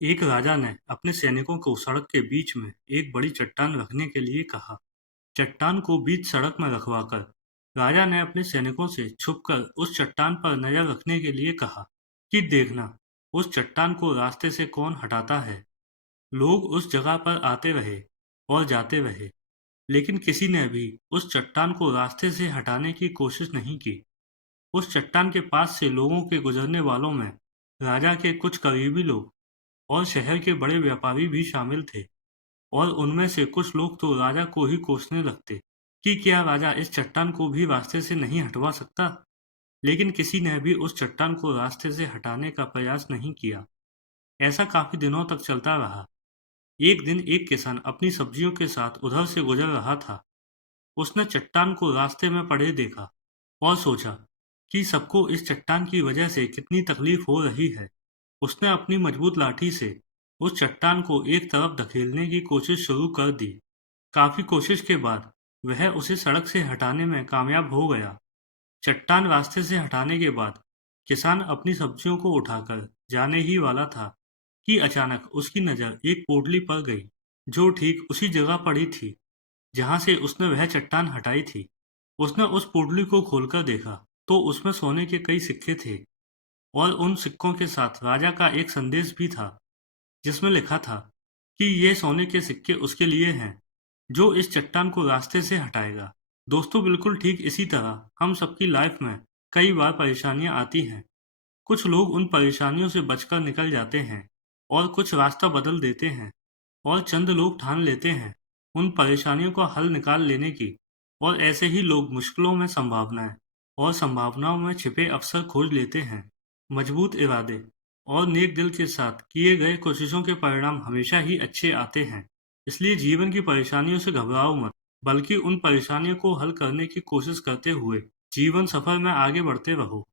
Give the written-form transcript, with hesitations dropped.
एक राजा ने अपने सैनिकों को सड़क के बीच में एक बड़ी चट्टान रखने के लिए कहा। चट्टान को बीच सड़क में रखवाकर राजा ने अपने सैनिकों से छुपकर उस चट्टान पर नजर रखने के लिए कहा कि देखना उस चट्टान को रास्ते से कौन हटाता है। लोग उस जगह पर आते रहे और जाते रहे, लेकिन किसी ने भी उस चट्टान को रास्ते से हटाने की कोशिश नहीं की। उस चट्टान के पास से लोगों के गुजरने वालों में राजा के कुछ करीबी लोग और शहर के बड़े व्यापारी भी शामिल थे, और उनमें से कुछ लोग तो राजा को ही कोसने लगते कि क्या राजा इस चट्टान को भी रास्ते से नहीं हटवा सकता। लेकिन किसी ने भी उस चट्टान को रास्ते से हटाने का प्रयास नहीं किया। ऐसा काफी दिनों तक चलता रहा। एक दिन एक किसान अपनी सब्जियों के साथ उधर से गुजर रहा था। उसने चट्टान को रास्ते में पड़े देखा और सोचा कि सबको इस चट्टान की वजह से कितनी तकलीफ हो रही है। उसने अपनी मजबूत लाठी से उस चट्टान को एक तरफ धकेलने की कोशिश शुरू कर दी। काफी कोशिश के बाद वह उसे सड़क से हटाने में कामयाब हो गया। चट्टान रास्ते से हटाने के बाद किसान अपनी सब्जियों को उठाकर जाने ही वाला था कि अचानक उसकी नज़र एक पोटली पर गई, जो ठीक उसी जगह पड़ी थी जहां से उसने वह चट्टान हटाई थी। उसने उस पोटली को खोलकर देखा तो उसमें सोने के कई सिक्के थे, और उन सिक्कों के साथ राजा का एक संदेश भी था, जिसमें लिखा था कि ये सोने के सिक्के उसके लिए हैं, जो इस चट्टान को रास्ते से हटाएगा। दोस्तों, बिल्कुल ठीक इसी तरह हम सबकी लाइफ में कई बार परेशानियां आती हैं। कुछ लोग उन परेशानियों से बचकर निकल जाते हैं और कुछ रास्ता बदल देते हैं, और चंद लोग ठान लेते हैं उन परेशानियों का हल निकाल लेने की। और ऐसे ही लोग मुश्किलों में संभावनाएं और संभावनाओं में छिपे अवसर खोज लेते हैं। मजबूत इरादे और नेक दिल के साथ किए गए कोशिशों के परिणाम हमेशा ही अच्छे आते हैं। इसलिए जीवन की परेशानियों से घबराओ मत, बल्कि उन परेशानियों को हल करने की कोशिश करते हुए जीवन सफर में आगे बढ़ते रहो।